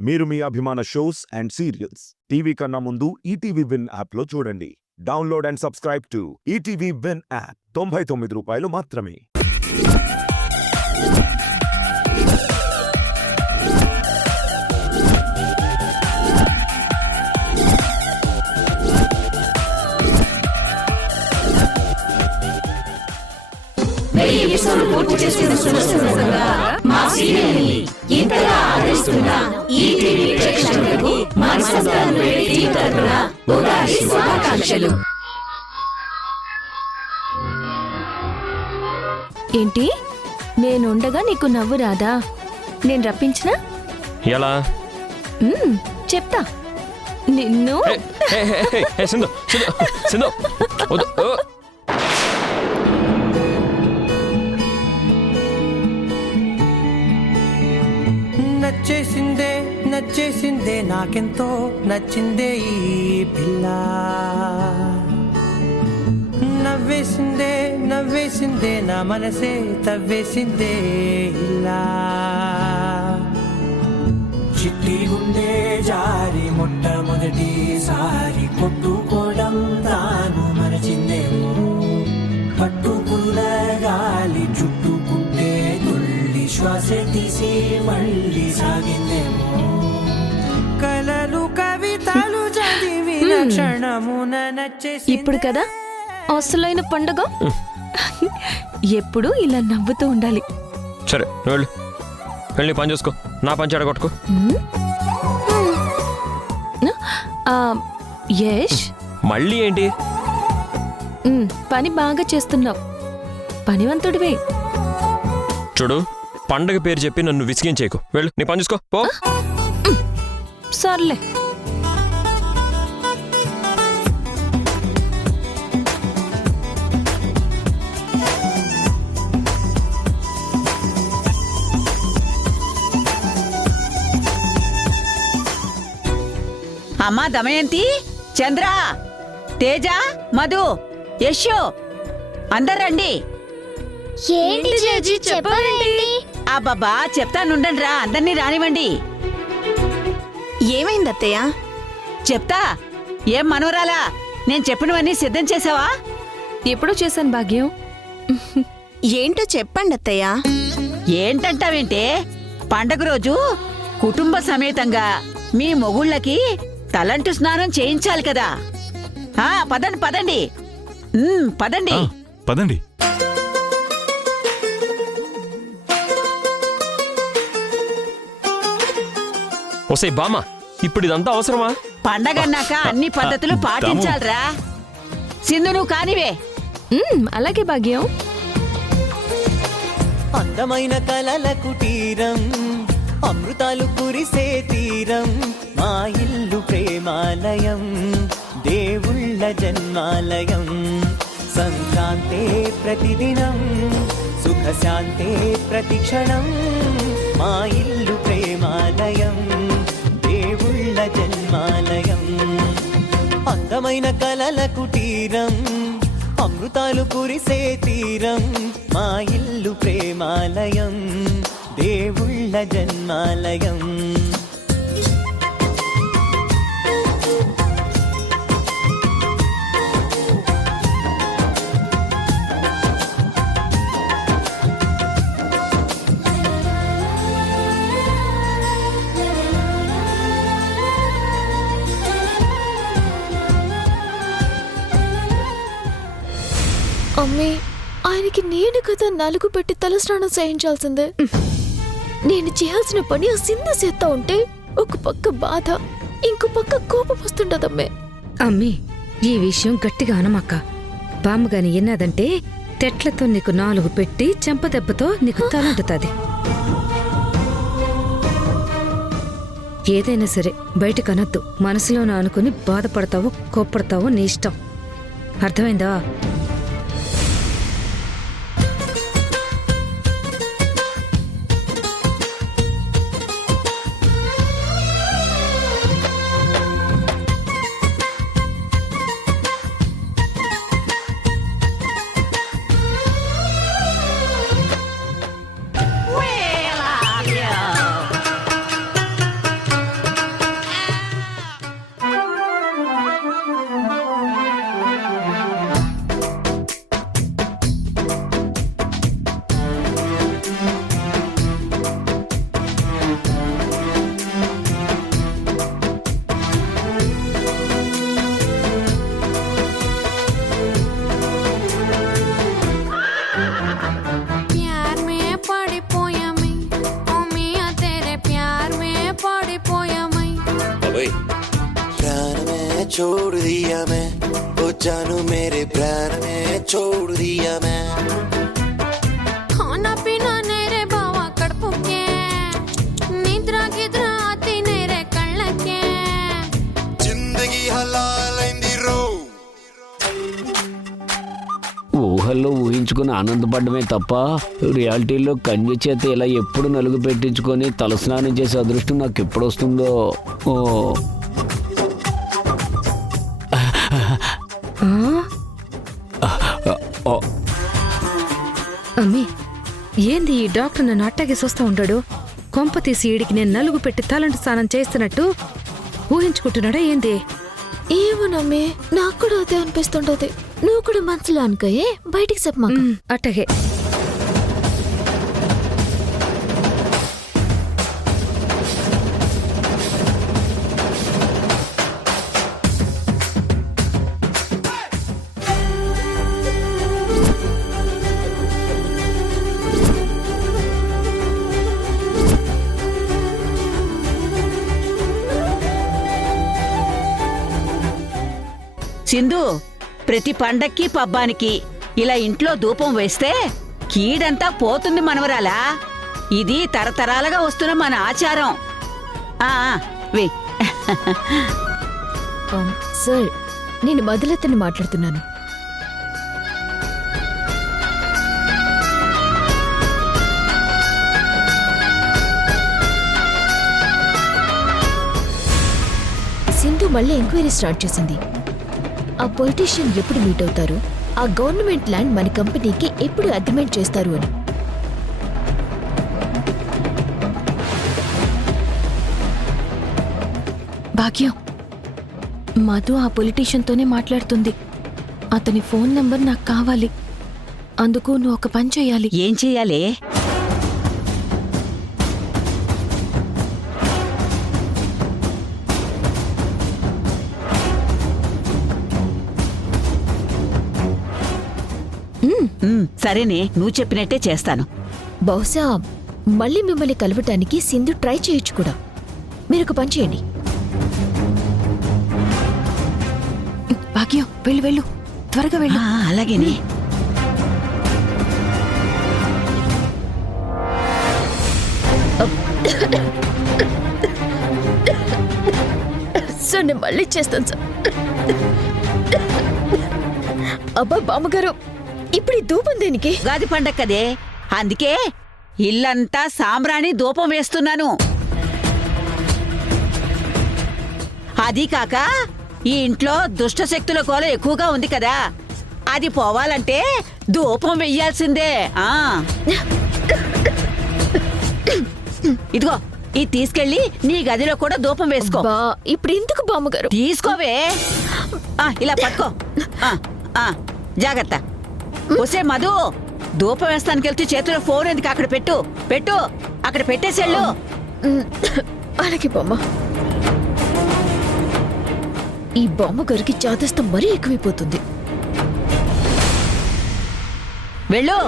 మీరు మీ అభిమాన shows and serials TV కన్నా ముందు ఈటీవీ విన్ యాప్లో చూడండి. Download and subscribe to ETV win app. 99 రూపాయలు మాత్రమే. ఏంటి, నేనుండగా నీకు నవ్వు రాదా? నేను రప్పించినా ఎలా చెప్తా. నిన్ను సింధు సింధు సింధు వద్దు. నచ్చేసిందే నచ్చేసిందే నాకెంతో నచ్చిందే ఈ పిల్ల. నవ్వేసిందే నవ్వేసిందే నా మనసే తవ్వేసిందే ఇలా. చిట్టి గుండె జారి మొట్టమొదటిసారి కొట్టుకోవడం తాను మరచిందేమో. పట్టుకున్న గాలి చుట్టుకుంటే తుల్లి శ్వాస తీసి మళ్ళీ సాగిందేమో. కలలు కవితలు చదివిన క్షణమున నచ్చేసి. ఇప్పుడు కదా అసలైన పండుగ. ఎప్పుడు ఇలా నవ్వుతూ ఉండాలి. సరే వెళ్ళు, వెళ్ళి పని చూసుకో. నా పని చెడగొట్టుకో. యష్, మళ్ళీ ఏంటి? పని బాగా చేస్తున్నావు, పనివంతుడివే. చూడు, పండగ పేరు చెప్పి నన్ను విసిగించేకు. వెళ్ళు, నీ పని చూసుకో పో. సర్లే. అమ్మా దమయంతి, చంద్ర, తేజ, మధు, యశో అందరు రండి. ఏంటి జడ్జి చెప్పండి. అబ్బబ్బా చెప్తానుండండి రా, అందరినీ రానివ్వండి. ఏమైంది అత్తయ్య? చెప్తా. ఏం మనోరాలా, నేను చెప్పినవన్నీ సిద్ధం చేసావా? ఎప్పుడూ చేశాను భాగ్యం. ఏంటో చెప్పండి అత్తయ్య. ఏంటంటావేంటే, పండగ రోజు కుటుంబ సమేతంగా మీ మొగుళ్ళకి తలంటు స్నానం చేయించాలి కదా. పదండి పదండి. పదండి పదండి. ఒసే బామ్మ, ఇప్పుడు ఇదంతా అవసరమా? పండగన్నాక అన్ని పద్ధతులు పాటించాలిరా. సింధు నువ్వు కానివే. అలాగే భాగ్యం. అందమైన కలల కుటీరం, అమృతాలు కురిసే తీరం, మా ఇల్లు ప్రేమాలయం, దేవుళ్ళ జన్మాలయం. సంక్రాంతే ప్రతిదినం, సుఖశాంతే ప్రతిక్షణం, మా ఇల్లు ప్రేమాలయం, దేవుళ్ళ జన్మాలయం. అందమైన కలల కుటీరం, అమృతాలు కురిసే తీరం, మా ఇల్లు ప్రేమాలయం, దేవుళ్ళ జన్మాలయం. అమ్మే, ఆయనకి నేను కదా నలుగు పెట్టి తలస్నానం చేయించాల్సిందే. నేను చేయాల్సిన పని ఆ సింధు చేస్తా ఉంటే ఒక పక్క బాధ, ఇంకో పక్క కోపం వస్తుంటదమ్మే. అమ్మీ, ఈ విషయం గట్టిగా అనమక్క. బామ్మగాని ఎన్నదంటే తెట్లతో నీకు 4 పెట్టి చెంపదెబ్బతో నీకు తలంటుతుంది. ఏదైనా సరే బయటకనొద్దు. మనసులోనే అనుకుని బాధపడతావో కోప్పడతావో నీ ఇష్టం. అర్థమైందా? छोड़ दिया मैं, ओ जानू मेरे प्राण में छोड़ दिया मैं। खाना पीना नेरे बावा कड़पुके निद्रा गिद्रा आती नेरे कళ్ళకే जिंदगी हलालైంది రో। ఊహల్లో ఊహించుకుని ఆనందపడమే తప్ప రియాలిటీలో కన్య చేత ఇలా ఎప్పుడు నలుగు పెట్టించుకొని తలస్నానం చేసే అదృష్టం నాకు ఎప్పుడు వస్తుందో. ఓ ఓ, అమ్మి ఏంది ఈ డాక్టర్ నన్ను అట్టాగే చూస్తూ ఉంటాడు? కొంప తీసి ఈడికి నేను నలుగు పెట్టి తలంటి స్నానం చేస్తున్నట్టు ఊహించుకుంటున్నాడా ఏంది? ఏమోనమ్మే, నాకు కూడా అదే అనిపిస్తుంటది. నువ్వు కూడా మనసులో అనుకోయే, బయటికి చెప్పమాక. అట్టగే. సింధు, ప్రతి పండక్కి పబ్బానికి ఇలా ఇంట్లో ధూపం వేస్తే కీడంతా పోతుంది మనవరాలా. ఇది తరతరాలుగా వస్తున్న మన ఆచారం. ఆ వే. సార్, నేను మధులతని మాట్లాడుతున్నాను. సింధు మళ్ళీ ఎంక్వైరీ స్టార్ట్ చేసింది. ఆ పొలిటీషియన్ ఎప్పుడు మీట్ అవుతారు, ఆ గవర్నమెంట్ ల్యాండ్ మన కంపెనీకి ఎప్పుడు అగ్రిమెంట్ చేస్తారు అని. భాగ్యం, మధు ఆ పొలిటీషియన్తోనే మాట్లాడుతుంది. అతని ఫోన్ నంబర్ నాకు కావాలి. అందుకు నువ్వు ఒక పని చేయాలి. ఏం చెయ్యాలి? సరేనే, నువ్వు చెప్పినట్టే చేస్తాను. బహుశా మళ్ళీ మిమ్మల్ని కలవటానికి సింధు ట్రై చేయొచ్చు కూడా. మీరు ఒక పని చేయండి. భాగ్యం, వెళ్ళు వెళ్ళు, త్వరగా వెళ్ళు. అలాగేనే. సార్, నేను మళ్ళీ చేస్తాను సార్. అబ్బా బామ్మగారు, ఇప్పుడు ఈ ధూపం దేనికి? ఉగాది పండగ కదే, అందుకే ఇల్లంతా సాంబ్రాణి ధూపం వేస్తున్నాను. అది కాక ఈ ఇంట్లో దుష్ట శక్తుల గోల ఎక్కువగా ఉంది కదా, అది పోవాలంటే ధూపం వెయ్యాల్సిందే. ఇదిగో, ఇది తీసుకెళ్ళి నీ గదిలో కూడా ధూపం వేసుకో. బా, ఇప్పుడు ఎందుకు బామ్మగారు? తీసుకోవే. ఇలా పట్టుకో. జాగ్రత్త. ఒసే మధు, ధూపం వేస్తానికి వెళ్తే చేతిలో ఫోన్ ఎందుకు? అక్కడ పెట్టు పెట్టు, అక్కడ పెట్టేసేళ్ళు. అలాగే బామ్మ. ఈ బామ్మగారికి చాదస్తం మరీ ఎక్కువైపోతుంది. వెళ్ళు.